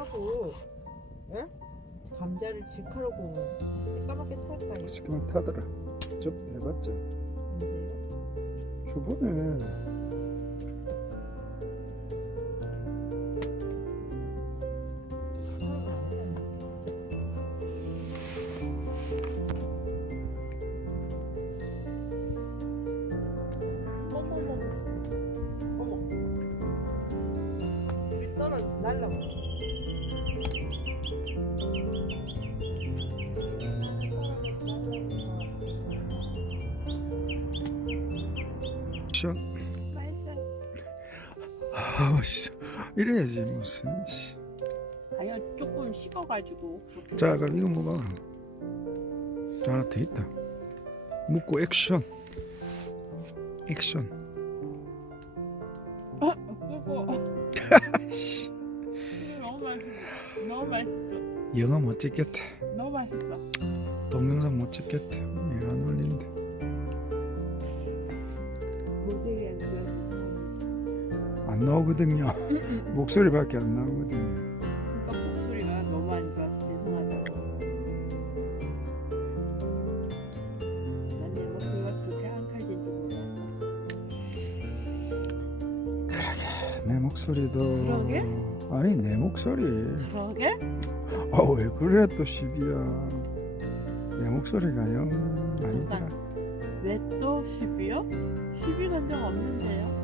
하고, 응? 감자를 직하라고 새까맣게 탈까요? 시키면 타더라. 좀 해봤자. 근데요? 저번에 어머머, 어머, 우리 떨어져 날라와. 시원. 맛있어요. 아, 씨. 이래야지 무슨. 씨. 아니야 조금 식어가지고 그렇게. 자, 그럼 이거 먹어. 저 하나 더 있다. 먹고 액션. 액션. 그거 너무 맛있어. 너무 맛있어. 영화 못 찍겠다. 너무 맛있어. 동영상 못 찍겠다. 이거 안 올린다. 모델이 안 좋아. 안 나오거든요. 목소리밖에 안 나오거든요. 그러니까 목소리가 너무 안 좋아서 죄송하다고. 난 내 목소리가 그렇게 한칼진 줄 몰랐어. 내 목소리도. 그러게? 아니 내 목소리. 그러게? 아 왜 그래 또 10이야. 내 목소리가 영 아니더라. 왜 또 10이요? 10이 간 적 없는데요?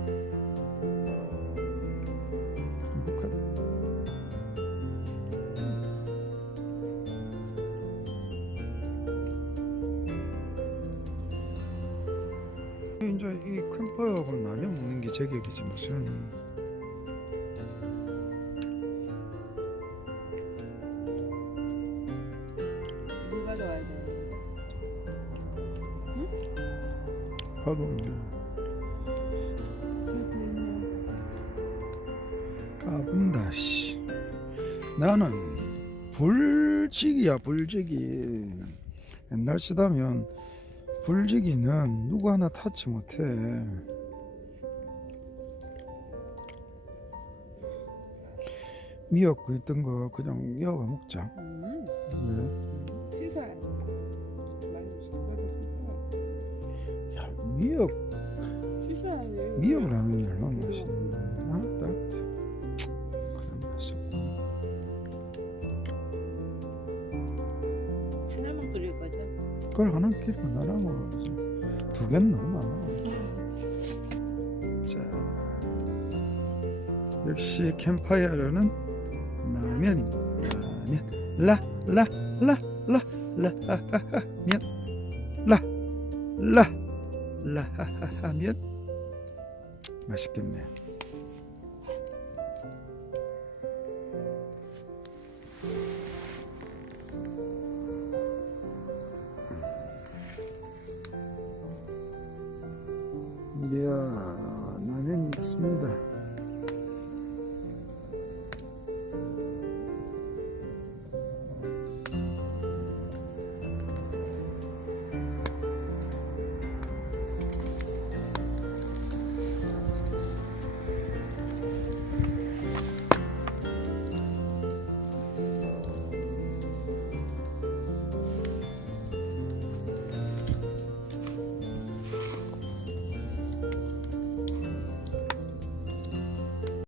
행복하다. 이제 이 캠퍼하고 라면 먹는 게 제격이지 무슨. 누가 좋아야 돼? 봐도 이제 저기 있네. 까분다 씨. 나는 불지기야 불지기. 옛날 시다면 불지기는 누구 하나 타치 못해. 미역 그 있던 거 그냥 이어가 먹자. 왜? 씻어야 돼. 많이 씻어야 돼. 야 미역 씻어야 돼. 미역 라면이 얼마나 맛있는데. 아 따뜻해. 그래 맛있고. 하나만 끓일 거죠? 그걸 하나 끼리고 나랑 먹어야지. 두 개는 너무 많아. 자, 역시 캠파이어는 라면입니다. 라면, 라면 맛있겠네. 이야, 라면이 있습니다.